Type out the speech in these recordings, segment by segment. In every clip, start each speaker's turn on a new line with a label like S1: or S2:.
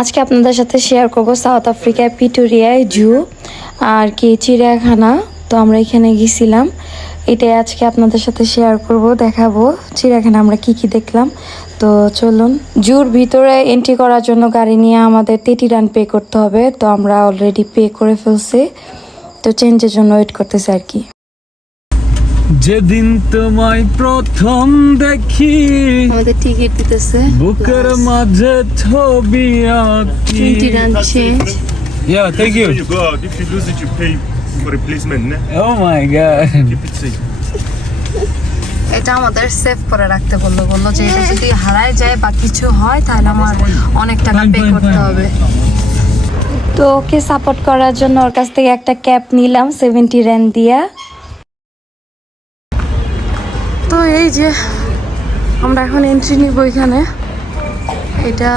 S1: আজকে আপনাদের সাথে শেয়ার করব সাউথ আফ্রিকায় পিটুরিয়ায় জু আর কি চিড়িয়াখানা। তো আমরা এখানে গেছিলাম। এটাই আজকে আপনাদের সাথে শেয়ার করব, দেখাবো চিড়িয়াখানা আমরা কি কি দেখলাম। তো চলুন, জুর ভিতরে এন্ট্রি করার জন্য গাড়ি নিয়ে আমাদের তেটি রান পে করতে হবে। তো আমরা অলরেডি পে করে ফেলছি। তো চেঞ্জের জন্য ওয়েট করতেছি আর কি।
S2: যেদিন তোমায় প্রথম দেখি
S1: আমাদের টিকিট দিতেছে
S2: বুকের মাঝে ছবি আঁকি Yeah, thank you.
S3: You go out. If you lose it, you pay for replacement. Ne?
S2: Oh my god.
S3: Keep it safe.
S1: এটা আমাদের সেভ করে রাখতে বলল বলল যে এটা যদি হারায় যায় বা কিছু হয় তাহলে আমার অনেক টাকা পে করতে হবে তো ওকে সাপোর্ট করার জন্য ওর কাছ থেকে একটা ক্যাপ নিলাম সেভেন্টি র্যান দিয়া তো এই যে আমরা এখন এন্ট্রি নিব এখানে এটা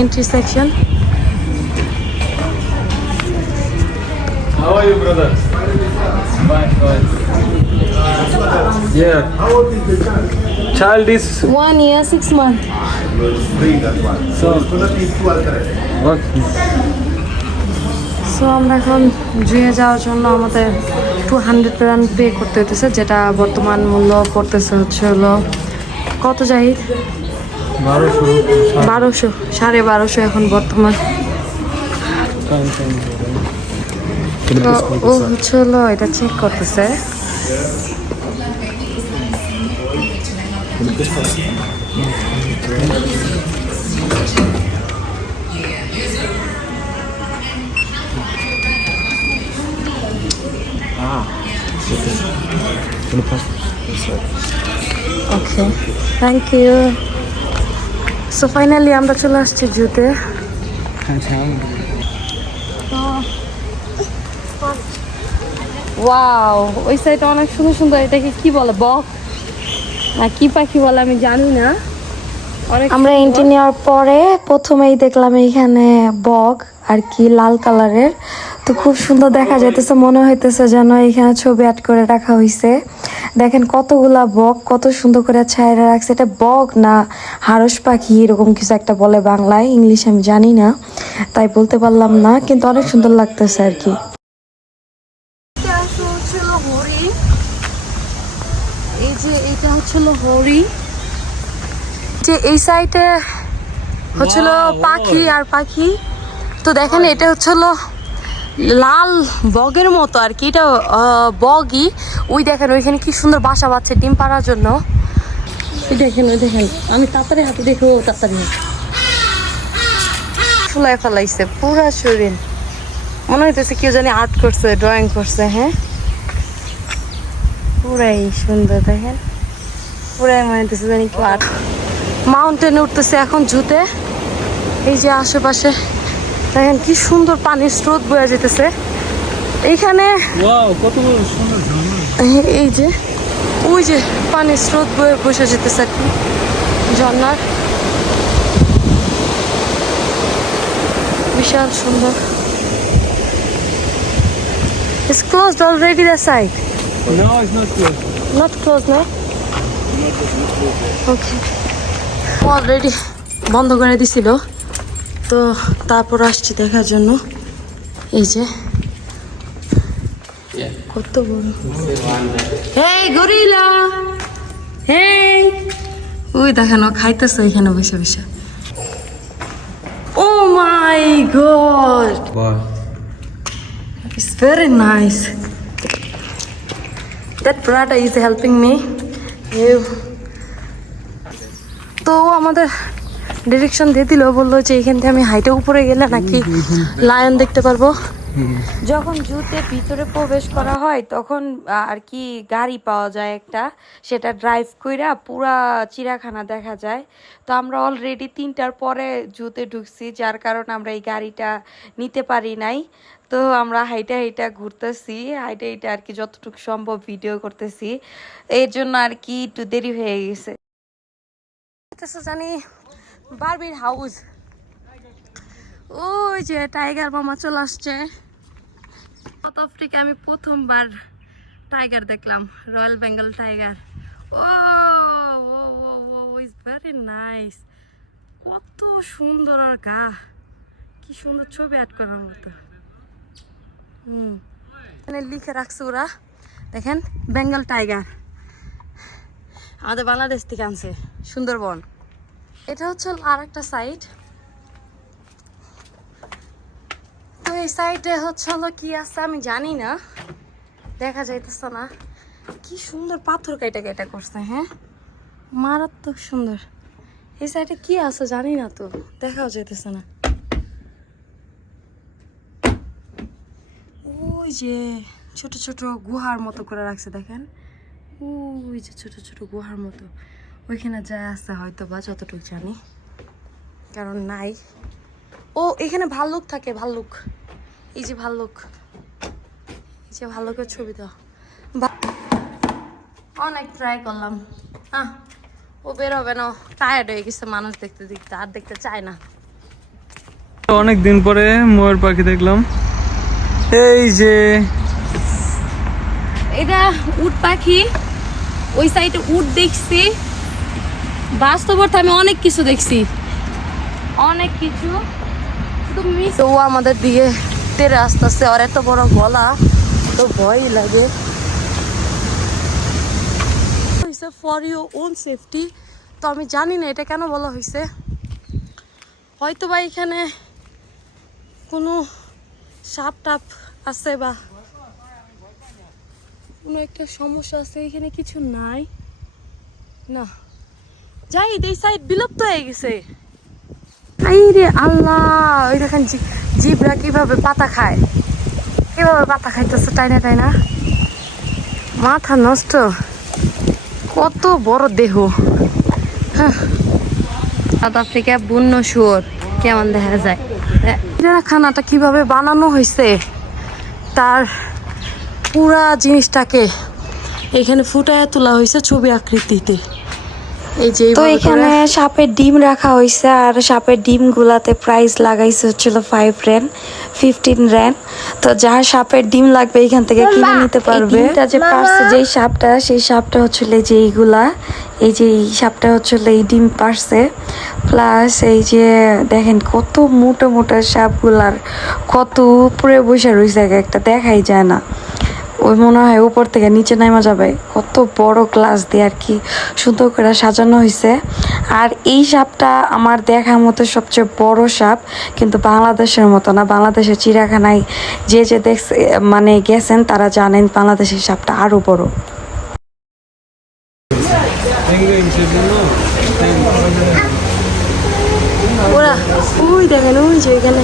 S1: entry section
S2: How are you, brother? Fine, fine. Yeah. Child is
S1: one year six month
S2: so. What?
S1: So আমরা এখন জুয়ে যাওয়ার জন্য আমাদের টু হান্ড্রেড রান পে করতে হতেছে যেটা বর্তমান মূল্য পড়তেছে হচ্ছে হলো কত যাই
S2: বারোশো।
S1: সাড়ে বারোশো এখন বর্তমান। তো ও হচ্ছে হলো এটা চেক করতেছে। Okay thank you so finally আমরা চলে আসছি জুতে। ওয়াও ওই সাইডটা অনেক সুন্দর সুন্দর। এটাকে কি বলে বক? না কি পাখি বলে আমি জানি না। আমরা এন্ট্রি নেওয়ার পরে প্রথমেই দেখলাম এইখানে বক আর কি লাল কালারের। তো খুব সুন্দর দেখা যাইতেছে মনে হইতেছে যেন এখানে ছবি অ্যাড করে রাখা হয়েছে দেখেন কতগুলা বক কত সুন্দর করে ছায়রা রাখছে। এটা বক না হারস পাখি এরকম কিছু একটা বলে বাংলায় ইংলিশ আমি জানি না তাই বলতে পারলাম না কিন্তু অনেক সুন্দর লাগতেছে আর কি। এই যে হচ্ছিল হরিণ যে এই সাইডে হচ্ছিল পাখি আর পাখি তো দেখেন এটা হচ্ছিল লাল বগের মতো আর কি এটা বগই ওই দেখেন ওইখানে কি সুন্দর বাসা বাচ্ছে ডিম পাড়ার জন্য। দেখেন ওই দেখেন। আমি তাড়াতাড়ি হাতে দেখব তাড়াতাড়ি ফুলাই ফেলাইছে পুরা শরীর। মনে হইতেছে কেউ জানি আর্ট করছে ড্রয়িং করছে হ্যাঁ? পুরাই সুন্দর দেখেন? পুরাই মনে হইতেছে জানি কেউ আর্ট মাউন্টেনে উঠতেছে এখন জুতে এই যে আশেপাশে দেখেন কি সুন্দর পানির স্রোত বয়ে যেতেছে এইখানে। এই- যে ওই যে পানির স্রোত বয়ে বসে যেতেছে আর কি ঝর্ণার বিশাল সুন্দর It's closed already the side.
S2: No, it's not close.
S1: Not closed, no? Okay. Already বন্ধ করে দিছিল তো তারপর আসছি দেখার জন্য। এই যে। কত বড়। হেই গরিলা। হেই ওই দেখেন ও খাইতেছে এখানে বসে বসে। ও my god. very nice. That Prada is helping me. You. তো আমাদের ডিরেকশন দিয়ে দিল বলল যে এখান থেকে আমি হাইটে উপরে গেলে নাকি লায়ন দেখতে পারব। যখন জুতে ভিতরে প্রবেশ করা হয় তখন আর কি গাড়ি পাওয়া যায় একটা সেটা ড্রাইভ কইরা পুরা চিড়াখানা দেখা যায়। তো আমরা অলরেডি তিনটার পরে জুতে ঢুকছি যার কারণে আমরা এই গাড়িটা নিতে পারি নাই। তো আমরা হাইটা হাইটা ঘুরতেছি হাইটা হাইটা আর কি যতটুকু সম্ভব ভিডিও করতেছি। এর জন্য আর কি একটু দেরি হয়ে গেছে। জানি বারবির হাউস ওই যে টাইগার মামা চলে আসছে। সাউথ আফ্রিকা আমি প্রথমবার টাইগার দেখলাম royal Bengal tiger oh oh oh oh is very nice কত সুন্দর আর গা। কি সুন্দর ছবি অ্যাড করার মতো। হুম। এখানে লিখে রাখছে ওরা। দেখেন বেঙ্গল টাইগার আমাদের বাংলাদেশ থেকে আনছে, সুন্দরবন। এটা হচ্ছে আর একটা সাইড তো এই সাইডে হচ্ছে হলো কি আছে আমি জানি না। দেখা যাইতেছে না। কি সুন্দর পাথর কাইটা কাইটা করছে হ্যাঁ? মারাত্মক সুন্দর। এই সাইডে কি আছে জানি না তো, দেখাও যাইতেছে না। ওই যে ছোট ছোট গুহার মতো করে রাখছে, দেখেন? ওই যে ছোট ছোট গুহার মতো। ওইখানে যা আছে হয়তো বা যতটুকু জানি। কারণ নাই। ও এখানে ভাল্লুক থাকে ভাল্লুক। এই যে ভাল্লুক। এই যে ভাল্লুকের ছবি দাও। বা- অনেক ট্রাই করলাম। হ্যাঁ ও বেরোবে না। টায়ার্ড হয়ে গেছে মানুষ দেখতে দেখতে আর দেখতে চায় না।
S2: অনেক দিন পরে ময়ূর পাখি দেখলাম। এই যে
S1: এটা উট পাখি। ওই সাইডে উট দেখছি। বাস্তব অর্থে আমি অনেক কিছু দেখছি। অনেক কিছু। ও আমাদের দিকে তেরে আস্তে আস্তে আর এত বড় গলা তো ভয় লাগে। হয়েছে ফর ইউ ওন সেফটি তো আমি জানি না এটা কেন বলা হয়েছে হয়তো বা এখানে কোনো সাপ টাপ আছে বা কোনো একটা সমস্যা আছে এখানে কিছু নাই। না। যাই, এই সাইড বিলুপ্ত হয়ে গেছে। আই রে আল্লাহ, ওই দেখেন জিবরা কীভাবে পাতা খায়। কীভাবে পাতা খাইতেছে, টাইনা টাইনা। মাথা নষ্ট। কত বড় দেহ। সাউথ আফ্রিকা বন্য শুয়োর, কেমন দেখা যায়। খানাটা কীভাবে বানানো হয়েছে তার পুরা জিনিসটাকে এখানে ফুটায় তোলা হয়েছে ছবি আকৃতিতে।
S4: তো এখানে সাপের ডিম রাখা হয়েছে আর সাপের ডিম গুলাতে প্রাইস লাগাইছে হচ্ছিল ফাইভ রেন ফিফটিন রেন তো যার সাপের ডিম লাগবে এখান থেকে কিনে নিতে পারবে। যে পারছে যেই সাপটা সেই সাপটা হচ্ছিল যে এইগুলা। এই যে এই সাপটা হচ্ছিল এই ডিম পারছে। প্লাস এই যে দেখেন কত মোটা মোটা সাপগুলার কত উপরে বসে রয়েছে একটা দেখাই যায় না। ওই মনে হয় উপর থেকে নিচে নামা যাবে। কত বড় গ্লাস দিয়ে আর কি সুন্দর করে সাজানো হয়েছে আর এই সাপটা আমার দেখার মতো সবচেয়ে বড় সাপ কিন্তু বাংলাদেশের মতো না। বাংলাদেশের চিড়িয়াখানায় যে যে দেখছে মানে গেছেন তারা জানেন বাংলাদেশের সাপটা আরও বড়।
S1: ওরা ওই দেখেন ওই যে এখানে।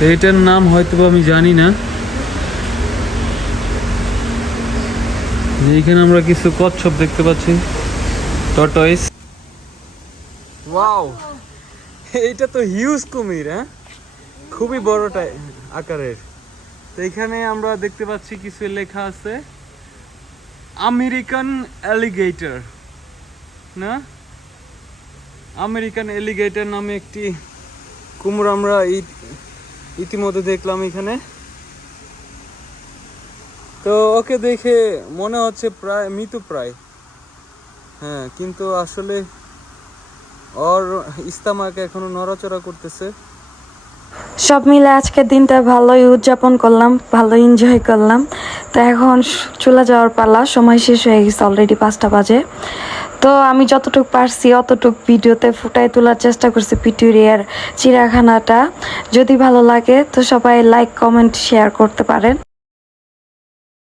S2: এইটার নাম হয়তো আমি জানি না। এইখানে আমরা কিছু কচ্ছপ দেখতে পাচ্ছি। টর্টয়েস ওয়াও, এইটা তো হিউজ কুমির হ্যাঁ? খুবই বড়টা আকারের। তো এখানে আমরা দেখতে পাচ্ছি কিছু লেখা আছে, আমেরিকান অ্যালিগেটর না? আমেরিকান অ্যালিগেটর নামে একটি কুমড়ো আমরা এই- ইতিমধ্যে দেখলাম এখানে। তো ওকে দেখে মনে হচ্ছে প্রায় মৃত্যু প্রায়। হ্যাঁ কিন্তু আসলে ওর ইস্তামাকে এখনও নড়াচড়া করতেছে।
S4: সব মিলে আজকের দিনটা ভালোই উদযাপন করলাম ভালো এনজয় করলাম। তো এখন চলে যাওয়ার পালা, সময় শেষ হয়ে গেছে অলরেডি পাঁচটা বাজে। তো আমি যতটুকু পারছি অতটুক ভিডিওতে ফুটাই তোলার চেষ্টা করছি পিটুরিয়ার চিড়াখানাটা যদি ভালো লাগে তো সবাই লাইক কমেন্ট শেয়ার করতে পারেন।